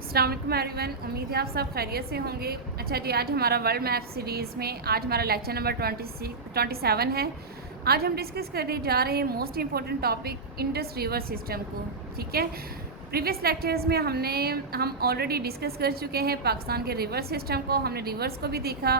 अस्सलाम वालेकुम एवरीवन, उम्मीद है आप सब खैरियत से होंगे। अच्छा जी, आज हमारा वर्ल्ड मैप सीरीज़ में आज हमारा लेक्चर नंबर 27 है। आज हम डिस्कस करने जा रहे हैं most important topic Indus river system को। ठीक है, प्रीवियस लेक्चर्स में हम ऑलरेडी डिस्कस कर चुके हैं पाकिस्तान के रिवर सिस्टम को। हमने रिवर्स को भी देखा,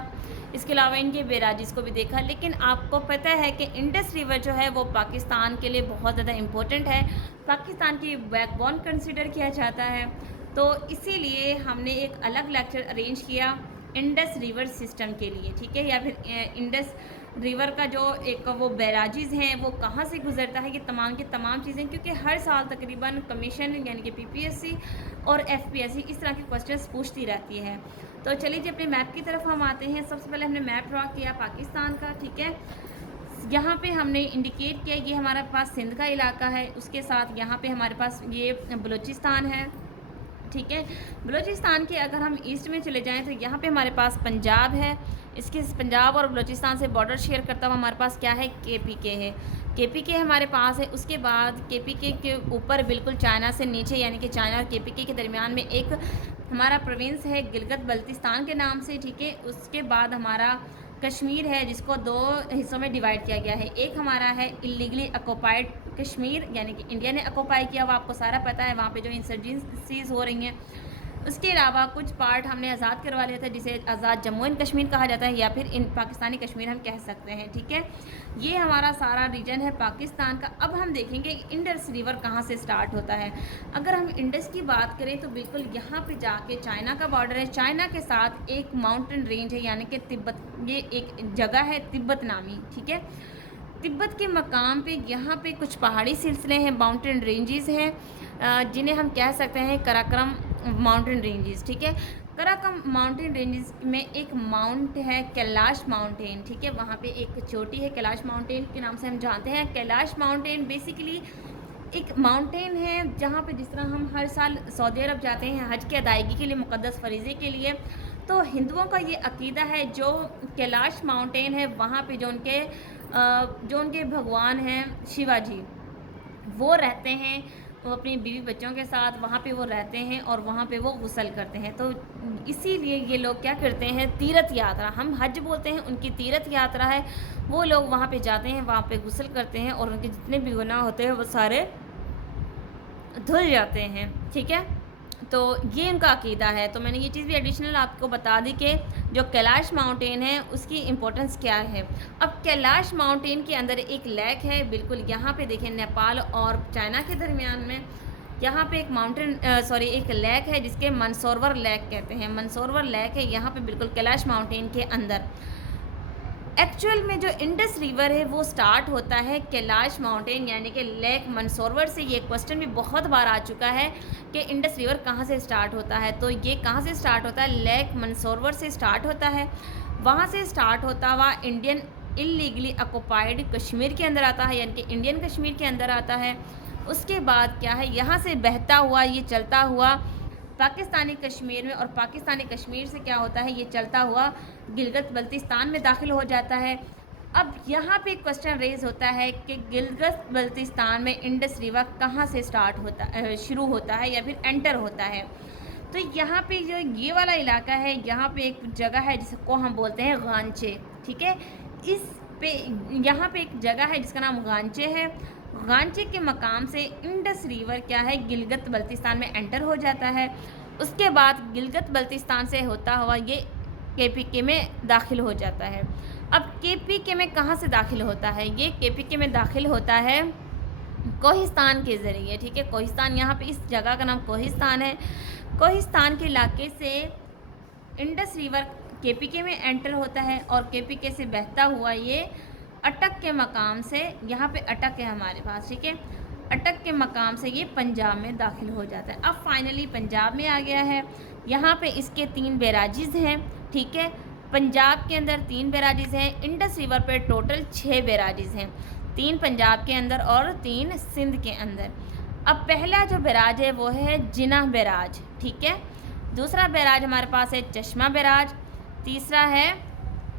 इसके अलावा इनके बैराजेस को भी देखा। लेकिन आपको पता है कि इंडस रिवर जो है वो पाकिस्तान के लिए बहुत ज़्यादा इम्पोर्टेंट है, पाकिस्तान की बैकबोन कंसिडर किया जाता है। तो इसीलिए हमने एक अलग लेक्चर अरेंज किया इंडस रिवर सिस्टम के लिए। ठीक है, या फिर इंडस रिवर का जो एक वो बैराजेस हैं वो कहाँ से गुजरता है, ये तमाम की तमाम चीज़ें, क्योंकि हर साल तकरीबन कमीशन यानी कि पीपीएससी और एफपीएससी इस तरह के क्वेश्चंस पूछती रहती है। तो चलिए जी, अपने मैप की तरफ हम आते हैं। सबसे पहले हमने मैप ड्रा किया पाकिस्तान का। ठीक है, यहाँ पे हमने इंडिकेट किया ये हमारे पास सिंध का इलाका है, उसके साथ यहाँ पे हमारे पास ये बलूचिस्तान है। ठीक है, बलूचिस्तान के अगर हम ईस्ट में चले जाएं तो यहाँ पे हमारे पास पंजाब है। इसके पंजाब और बलूचिस्तान से बॉर्डर शेयर करता हुआ हमारे पास क्या है, केपीके है। केपीके हमारे पास है। उसके बाद केपीके के ऊपर बिल्कुल चाइना से नीचे यानी कि चाइना और केपीके के दरमियान में एक हमारा प्रोविंस है गिलगित बल्तिस्तान के नाम से। ठीक है, उसके बाद हमारा कश्मीर है जिसको दो हिस्सों में डिवाइड किया गया है। एक हमारा है इलीगली ऑक्युपाइड कश्मीर यानी कि इंडिया ने ऑक्युपाई किया हुआ, आपको सारा पता है, वहाँ पे जो इंसर्जेंसीज हो रही हैं। उसके अलावा कुछ पार्ट हमने आज़ाद करवा लिया था जिसे आज़ाद जम्मू एंड कश्मीर कहा जाता है, या फिर इन पाकिस्तानी कश्मीर हम कह सकते हैं। ठीक है, ये हमारा सारा रीजन है पाकिस्तान का। अब हम देखेंगे इंडस रिवर कहाँ से स्टार्ट होता है। अगर हम इंडस की बात करें तो बिल्कुल यहाँ पे जाके चाइना का बॉर्डर है, चाइना के साथ एक माउंटेन रेंज है यानी कि तिब्बत, ये एक जगह है तिब्बत नामी। ठीक है, तिब्बत के मकाम पे यहाँ पे कुछ पहाड़ी सिलसिले हैं, माउंटेन रेंजेस हैं, जिन्हें हम कह सकते हैं कराक्रम माउंटेन रेंजेस। ठीक है, कराक्रम माउंटेन रेंजेस में एक माउंट है कैलाश माउंटेन। ठीक है, वहाँ पे एक चोटी है कैलाश माउंटेन के नाम से हम जानते हैं। कैलाश माउंटेन बेसिकली एक माउंटेन है जहाँ पे जिस तरह हम हर साल सऊदी अरब जाते हैं हज की अदायगी के लिए, मुक़द्दस फरीज़े के लिए, तो हिंदुओं का ये अकीदा है जो कैलाश माउंटेन है वहाँ पे जो उनके भगवान हैं शिवाजी, वो रहते हैं। वो अपनी बीवी बच्चों के साथ वहाँ पे वो रहते हैं और वहाँ पे वो गुस्ल करते हैं। तो इसीलिए ये लोग क्या करते हैं, तीर्थ यात्रा, हम हज बोलते हैं, उनकी तीर्थ यात्रा है। वो लोग वहाँ पे जाते हैं, वहाँ पे गुस्ल करते हैं और उनके जितने भी गुनाह होते हैं वो सारे धुल जाते हैं। ठीक है, तो ये उनका अकीदा है। तो मैंने ये चीज़ भी एडिशनल आपको बता दी कि जो कैलाश माउंटेन है उसकी इम्पोर्टेंस क्या है। अब कैलाश माउंटेन के अंदर एक लेक है, बिल्कुल यहाँ पे देखें नेपाल और चाइना के दरमियान में यहाँ पे एक एक लेक है जिसके मंसोरवर लेक कहते हैं। मंसोरवर लेक है यहाँ पे बिल्कुल कैलाश माउंटेन के अंदर। एक्चुअल में जो इंडस रिवर है वो स्टार्ट होता है कैलाश माउंटेन यानी कि लेक मंसोरवर से। ये क्वेश्चन भी बहुत बार आ चुका है कि इंडस रिवर कहाँ से स्टार्ट होता है, तो ये कहाँ से स्टार्ट होता है, लेक मंसोरवर से स्टार्ट होता है। वहाँ से स्टार्ट होता हुआ इंडियन इलीगली ऑक्युपाइड कश्मीर के अंदर आता है यानी कि इंडियन कश्मीर के अंदर आता है। उसके बाद क्या है, यहाँ से बहता हुआ ये चलता हुआ पाकिस्तानी कश्मीर में, और पाकिस्तानी कश्मीर से क्या होता है, ये चलता हुआ गिलगित बल्तिस्तान में दाखिल हो जाता है। अब यहाँ पे क्वेश्चन रेज होता है कि गिलगित बल्तिस्तान में इंडस रिवर कहाँ से शुरू होता है या फिर एंटर होता है। तो यहाँ पे जो ये वाला इलाका है, यहाँ पे एक जगह है जिसको हम बोलते हैं गांचे। ठीक है, इस पे यहाँ पे एक जगह है जिसका नाम गांचे है। गांचे के मकाम से इंडस रिवर क्या है, गिलगित बल्तिस्तान में एंटर हो जाता है। उसके बाद गिलगित बल्तिस्तान से होता हुआ ये केपीके में दाखिल हो जाता है। अब केपीके में कहाँ से दाखिल होता है, ये केपीके में दाखिल होता है कोहिस्तान के ज़रिए। ठीक है, कोहिस्तान, यहाँ पे इस जगह का नाम कोहिस्तान है। कोहिस्तान के इलाके से इंडस रिवर केपीके में एंटर होता है और केपीके से बहता हुआ ये अटक के मकाम से, यहाँ पे अटक है हमारे पास। ठीक है, अटक के मकाम से ये पंजाब में दाखिल हो जाता है। अब फाइनली पंजाब में आ गया है। यहाँ पे इसके 3 बैराजेस हैं। ठीक है, पंजाब के अंदर 3 बैराजेस हैं। इंडस रिवर पे टोटल 6 बैराजेस हैं, 3 पंजाब के अंदर और 3 सिंध के अंदर। अब पहला जो बैराज है वो है जिना बैराज। ठीक है, दूसरा बैराज हमारे पास है चश्मा बैराज, तीसरा है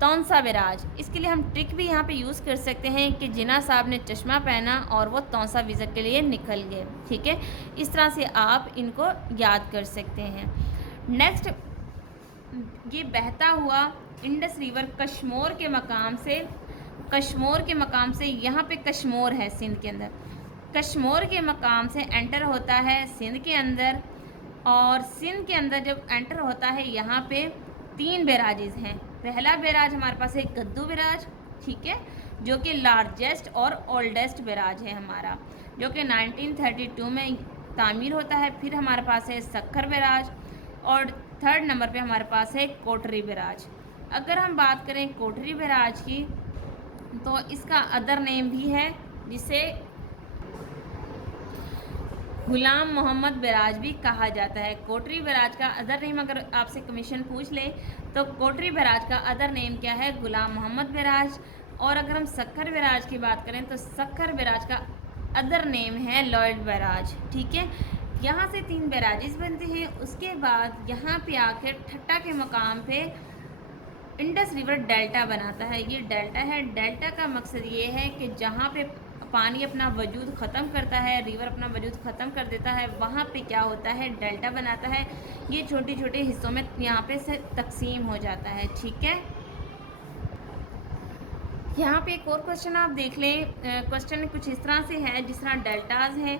तौनसा बैराज, इसके लिए हम ट्रिक भी यहाँ पे यूज़ कर सकते हैं कि जिन्ना साहब ने चश्मा पहना और वो तौनसा विज़िट के लिए निकल गए। ठीक है, इस तरह से आप इनको याद कर सकते हैं। नेक्स्ट, ये बहता हुआ इंडस रिवर कश्मोर के मकाम से यहाँ पे कश्मोर है सिंध के अंदर, कश्मोर के मकाम से एंटर होता है सिंध के अंदर, और सिंध के अंदर जब एंटर होता है यहाँ पे 3 बैराजेज़ हैं। पहला बैराज हमारे पास है गद्दू बैराज, ठीक है, जो कि लार्जेस्ट और ओल्डेस्ट बैराज है हमारा, जो कि 1932 में तामीर होता है। फिर हमारे पास है सक्खर बैराज, और 3rd नंबर पे हमारे पास है कोटरी बैराज। अगर हम बात करें कोटरी बैराज की, तो इसका अदर नेम भी है, जिसे गुलाम मोहम्मद बैराज भी कहा जाता है। कोटरी बैराज का अदर नेम अगर आपसे कमीशन पूछ ले तो कोटरी बैराज का अदर नेम क्या है? गुलाम मोहम्मद बैराज। और अगर हम सक्खर बैराज की बात करें तो सक्खर बैराज का अदर नेम है लॉयड बैराज। ठीक है, यहाँ से 3 बैराजेस बनते हैं। उसके बाद यहाँ पे आकर ठट्टा के मकाम पे इंडस रिवर डेल्टा बनाता है। ये डेल्टा है। डेल्टा का मकसद ये है कि जहाँ पे पानी अपना वजूद ख़त्म करता है, रिवर अपना वजूद ख़त्म कर देता है, वहाँ पे क्या होता है? डेल्टा बनाता है। ये छोटे छोटे हिस्सों में यहाँ पे से तकसीम हो जाता है। ठीक है, यहाँ पे एक और क्वेश्चन आप देख लें। क्वेश्चन कुछ इस तरह से है, जिस तरह डेल्टाज हैं।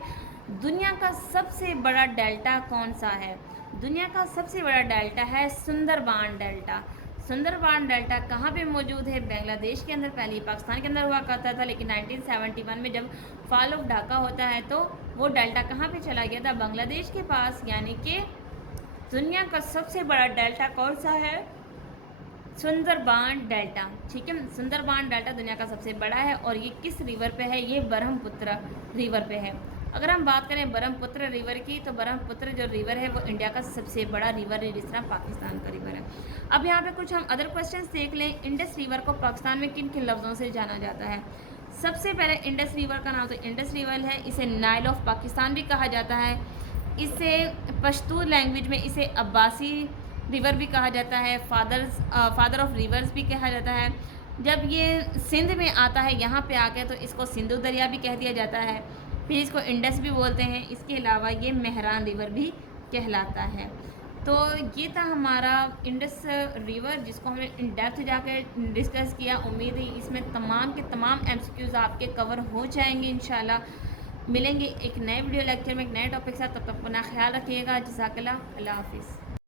दुनिया का सबसे बड़ा डेल्टा कौन सा है? दुनिया का सबसे बड़ा डेल्टा है सुंदरबान डेल्टा। सुंदरबान डेल्टा कहाँ पे मौजूद है? बांग्लादेश के अंदर। पहले पाकिस्तान के अंदर हुआ करता था, लेकिन 1971 में जब फॉल ऑफ ढाका होता है तो वो डेल्टा कहाँ पे चला गया था? बांग्लादेश के पास। यानी कि दुनिया का सबसे बड़ा डेल्टा कौन सा है? सुंदरबान डेल्टा। ठीक है, सुंदरबान डेल्टा दुनिया का सबसे बड़ा है। और ये किस रिवर पे है? ये ब्रह्मपुत्र रिवर पे है। अगर हम बात करें ब्रह्मपुत्र रिवर की, तो ब्रह्मपुत्र जो रिवर है वो इंडिया का सबसे बड़ा रिवर है, जिस तरह पाकिस्तान का रिवर है। अब यहाँ पे कुछ हम अदर क्वेश्चंस देख लें। इंडस रिवर को पाकिस्तान में किन किन लफ्ज़ों से जाना जाता है? सबसे पहले इंडस रिवर का नाम तो इंडस रिवर है। इसे नाइल ऑफ पाकिस्तान भी कहा जाता है। इसे पश्तू लैंग्वेज में इसे अब्बासी रिवर भी कहा जाता है। फादर ऑफ रिवर्स भी कहा जाता है। जब ये सिंध में आता है यहाँ पे आके, तो इसको सिंधु दरिया भी कह दिया जाता है। फिर इसको इंडस भी बोलते हैं। इसके अलावा ये मेहरान रिवर भी कहलाता है। तो ये था हमारा इंडस रिवर, जिसको हमने इन डेप्थ जाकर डिस्कस किया। उम्मीद है इसमें तमाम के तमाम MCQs आपके कवर हो जाएंगे इंशाल्लाह। मिलेंगे एक नए वीडियो लेक्चर में एक नए टॉपिक के साथ। तब तक अपना ख्याल रखिएगा। जज़ाकल्लाह, अल्लाह हाफिज़।